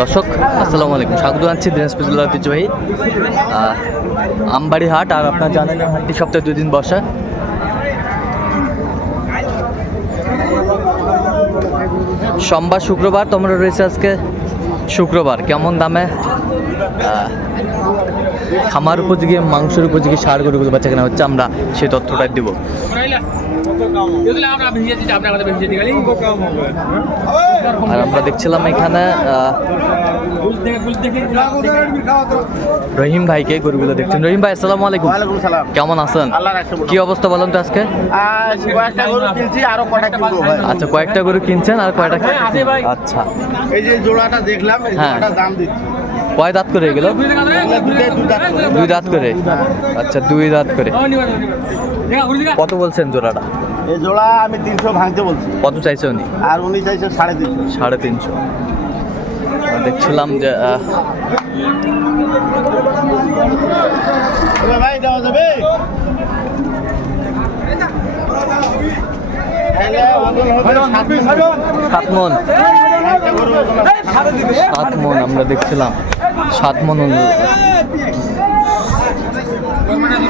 দর্শক, আসসালামু আলাইকুম। স্বাগত জানাচ্ছি দিনাজপুর জেলার ঐতিহ্যবাহী আমবাড়ি হাট আর আপনার জানেন হাটটি সপ্তাহে দুই দিন বসে সোমবার, শুক্রবার, তোমরা রয়েছে আজকে শুক্রবার। কেমন দামে খামার উপযোগী, মাংসের উপযোগী সার গরুগুলো বাচ্চা কেনা হচ্ছে, আমরা সেই তথ্যটাই দিব। আর আমরা দেখছিলাম এখানে রহিম ভাইকে গরুগুলো দেখছেন। রহিম ভাই আসসালামু আলাইকুম। কেমন আছেন? কি অবস্থা বলেন তো আজকে? আচ্ছা কয়েকটা গরু কিনছেন আর কয়টা আচ্ছা এই যে জোড়াটা দেখলাম হ্যাঁ। দাম দিচ্ছি। কয় দাঁত করে এগুলো? দাঁত দুই দাঁত করে। আচ্ছা দুই দাঁত করে। কত বলছেন জোড়াটা? এই জোড়া আমি তিনশো ভাঙতে বলছি। কত চাইছে উনি? আর উনি চাইছে সাড়ে তিনশো। সাড়ে তিনশো। দেখছিলাম যে সাত সাত মন। সাত মন। আমরা দেখছিলাম। সাত মন অনু-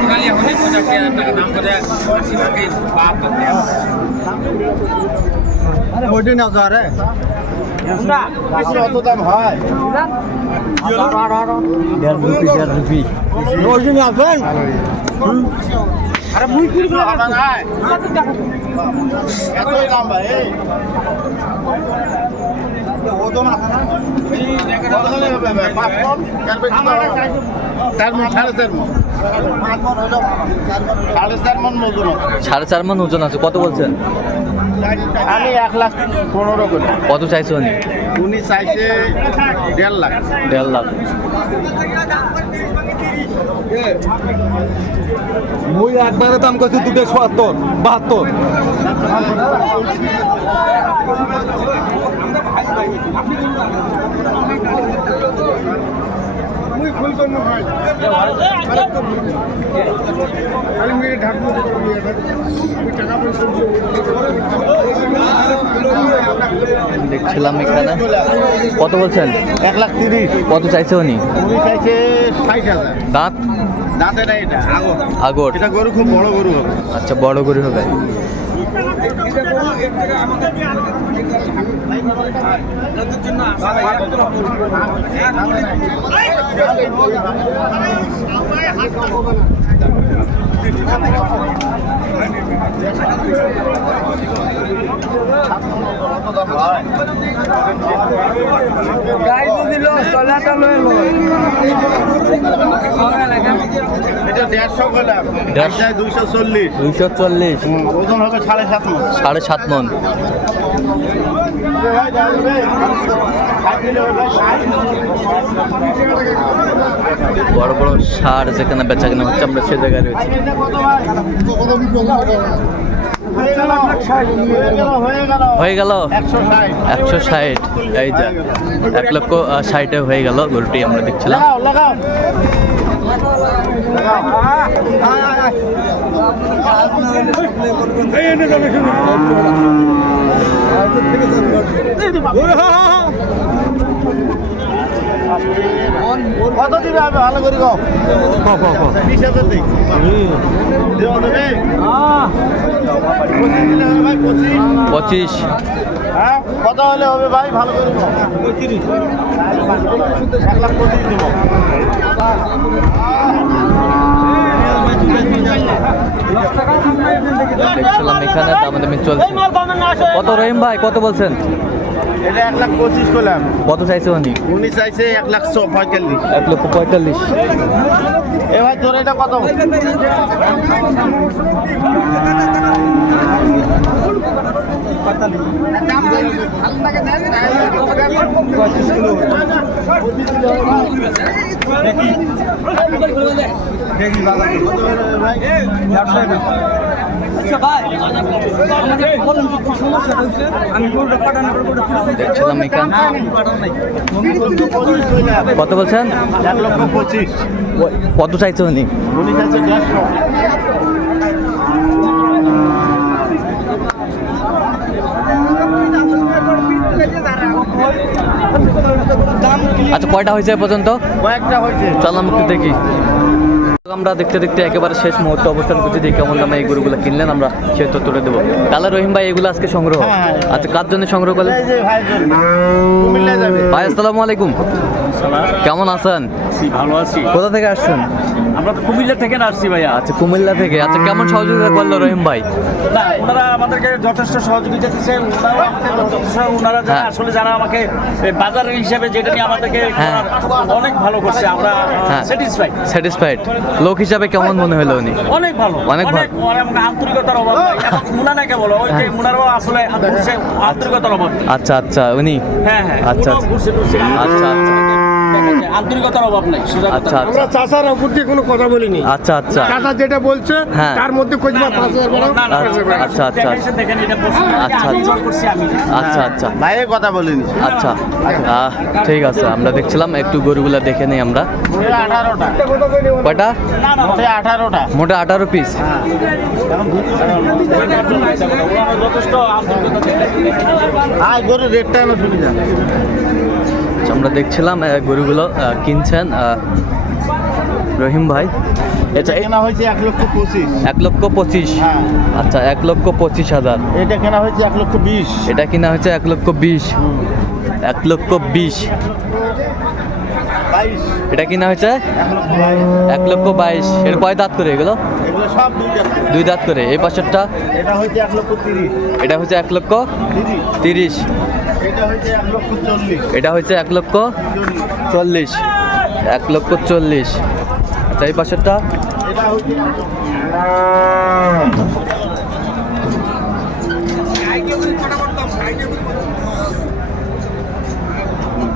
বেশি অত দাম হয় দেড় রুপি দেড় রুপি আরে মুই কিনবো বাবা নাই এতই দাম ভাই না? হবে ভাই? পাঁচ মণ? চার বেশি তো না। চার মণ, সাড়ে চার মণ। সাড়ে চার মণ ওজন হবে। সাড়ে চার মন ওজন আছে কত বলছেন? আমি এক লাখ পনেরো করে। কত চাইছে উনি? উনি চাইছে দেড় লাখ। দেড় লাখ। মুই একবারে দাম করছি দুটো সত্তর বাহাত্তর। দেখছিলাম এখানে। কত বলছেন? এক লাখ তিরিশ। কত চাইছে উনি? উনি চাইছে ষাট হাজার। দাঁত? দাঁতে না এটা আগর। আগর। এটা গরু খুব বড় গরু হবে। আচ্ছা বড় গরু হবে। এটা দুইশো চল্লিশ। দুইশো চল্লিশ। ওজন হবে সাড়ে সাত সাড়ে সাত মন। বড় বড় সার যেখানে বেচা কেনা হচ্ছে আমরা সে জায়গায় রয়েছি। হয়ে গেল। একশো ষাট। এই যা এক লক্ষ ষাটে হয়ে গেল গরুটি আমরা দেখছিলাম। লাগাও কত দিবে আমি ভালো করি বিশ হাজার দিই পঁচিশ। হ্যাঁ কত হলে হবে ভাই ভালো করে এখানে কত রহিম ভাই, কত বলছেন? এটা এক লাখ পঁচিশ করলাম। কত চাইছে উনি উনি চাইছে এক লাখ পঁয়তাল্লিশ। এক লক্ষ পঁয়তাল্লিশ। এ ভাই তোর এটা কত? দেখছিলাম এখানে। কত বলছেন? কত চাইছে উনি? আচ্ছা কয়টা হয়েছে এ পর্যন্ত? কয়েকটা হয়েছে। চল আমি একটু দেখি। আমরা দেখতে দেখতে একেবারে শেষ মুহূর্তে অবস্থান করছি দেখি কেমন দামে এই গরুগুলো কিনলেন আমরা সে তো তুলে দেবো। তাহলে রহিম ভাই এগুলো আজকে সংগ্রহ? হ্যাঁ, হ্যাঁ। আচ্ছা কার জন্য সংগ্রহ করলেন? ভাই আসসালাম যাবে। ভাই আসসালামু আলাইকুম। কেমন আছেন? ভালো আছি। কোথা থেকে আসছেন? আমরা তো কুমিল্লা থেকে আসছি ভাইয়া আচ্ছা কুমিল্লা থেকে আচ্ছা কেমন সহযোগিতা করল রহিম ভাই না ওনারা আমাদেরকে যথেষ্ট সহযোগিতা দিচ্ছে ওনারা যথেষ্ট ওনারা যারা হ্যাঁ। আসলে যারা আমাকে এই বাজারের হিসাবে যেটা নিয়ে আমাদেরকে হ্যাঁ। অনেক ভালো করছে আমরা হ্যাঁ। স্যাটিসফাইড স্যাটিসফাইড লোক হিসাবে কেমন মনে হলো উনি অনেক ভালো অনেক ভালো। অনেক আন্তরিকতার অভাব মুনা নাকি বলো ওই যে হ্যাঁ। মুনারও আসলে আন্তরিক- আন্তরিকতার অভাব আচ্ছা আচ্ছা উনি হ্যাঁ হ্যাঁ আচ্ছা, আচ্ছা। আচ্ছা, আচ্ছা। দেখা যায়, আন্তরিকতার অভাব নেই আচ্ছা আচ্ছা। আমরা চাচার উপর দিয়ে কোনো কথা বলিনি। আচ্ছা আচ্ছা। চাচা যেটা বলছে হ্যাঁ। তার মধ্যে না, না। আচ্ছা, আচ্ছা। আচ্ছা, আচ্ছা। আমি। আচ্ছা আচ্ছা। ভাইয়ের কথা বলিনি। আচ্ছা। আহ, ঠিক আছে আমরা দেখছিলাম একটু গরুগুলা দেখে নিই আমরা। আঠারোটা। কয়টা? না না মোটে আঠারোটা। মোটা আঠারো পিস যথেষ্ট গরু রেটটা সুবিধা আচ্ছা, আমরা দেখছিলাম গরুগুলো কিনছেন রহিম ভাই। আচ্ছা এ- কেনা হয়েছে এক লক্ষ পঁচিশ। এক লক্ষ পঁচিশ? হ্যাঁ। আচ্ছা এক লক্ষ পঁচিশ হাজার। এটা কেনা হয়েছে এক লক্ষ বিশ। এটা কিনা হচ্ছে এক লক্ষ বিশ। এক লক্ষ বিশ। এটা কিনা হয়েছে? এক লক্ষ বাইশ। এর কয় দাঁত করে এগুলো? দুই দাঁত করে। এই পাশেরটা? এটা হয়েছে এক লক্ষ তিরিশ। এটা হচ্ছে এক লক্ষ তিরিশ। এটা হয়েছে এক লক্ষ চল্লিশ। হচ্ছে এক লক্ষ চল্লিশ। এক লক্ষ চল্লিশ। আচ্ছা এই পাশেরটা?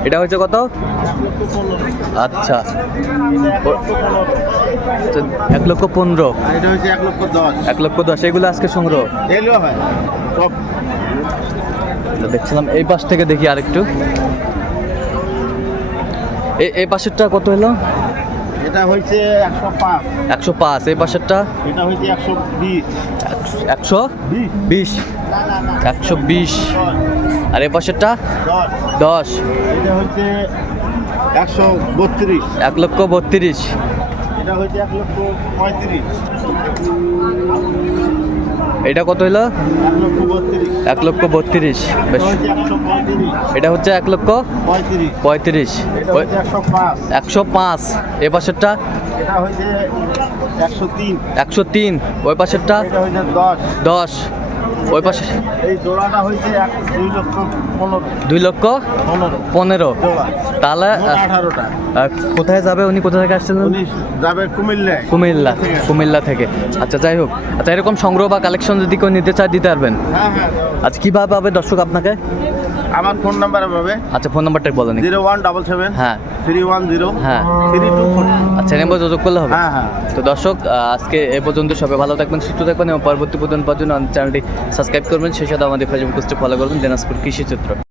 এটা হচ্ছে কত? আচ্ছা। এক লক্ষ পনেরো। এক লক্ষ দশ। এগুলো আজকে সংগ্রহ? দেখছিলাম। এই পাশ থেকে দেখি আরেকটু। এই এই পাশেরটা কত হলো? এটা হয়েছে একশো পাঁচ। একশো পাঁচ। এই পাশেরটা? এটা হয়েছে একশো বিশ। একশো বিশ। একশো বিশ। আর এই পাশেরটা? দশ। দশ। এটা হচ্ছে একশো বত্রিশ। এক লক্ষ বত্রিশ। এটা হচ্ছে এক লক্ষ পঁয়ত্রিশ। এটা কত হলো এক লক্ষ এক লক্ষ বত্রিশ। বেশ। এটা হচ্ছে এক লক্ষ পঁয়ত্রিশ। একশো পাঁচ। এ পাশেরটা? একশো তিন। একশো তিন। ওই পাশেরটা? দশ। ওই পাশে? এই জোড়াটা হয়েছে দুই লক্ষ পনেরো। দুই লক্ষ পনেরো। তাহলে আঠারোটা। কোথায় যাবে? উনি কোথা থেকে আসছেন? উনি যাবে কুমিল্লা কুমিল্লা কুমিল্লা থেকে। আচ্ছা যাই হোক। আচ্ছা এরকম সংগ্রহ বা কালেকশন যদি কেউ নিতে চায় দিতে পারবেন। হ্যাঁ হ্যাঁ আচ্ছা কীভাবে পাবে দর্শক আপনাকে? আমার ফোন নাম্বার হবে আচ্ছা ফোন নাম্বারটা বলেন জিরো ওয়ান ডাবল সেভেন হ্যাঁ। থ্রি ওয়ান জিরো হ্যাঁ। Three two four. আচ্ছা নম্বর যোগাযোগ করলে হবে? হ্যাঁ হ্যাঁ। তো দর্শক আজকে এ পর্যন্ত সবাই ভালো থাকবেন সুস্থ থাকবেন এবং পরবর্তী পর্যন্ত পাওয়ার জন্য চ্যানেলটি সাবস্ক্রাইব করবেন। সেই সাথে আমাদের ফেসবুক পোস্টে ফলো করবেন দিনাজপুর কৃষি চিত্র।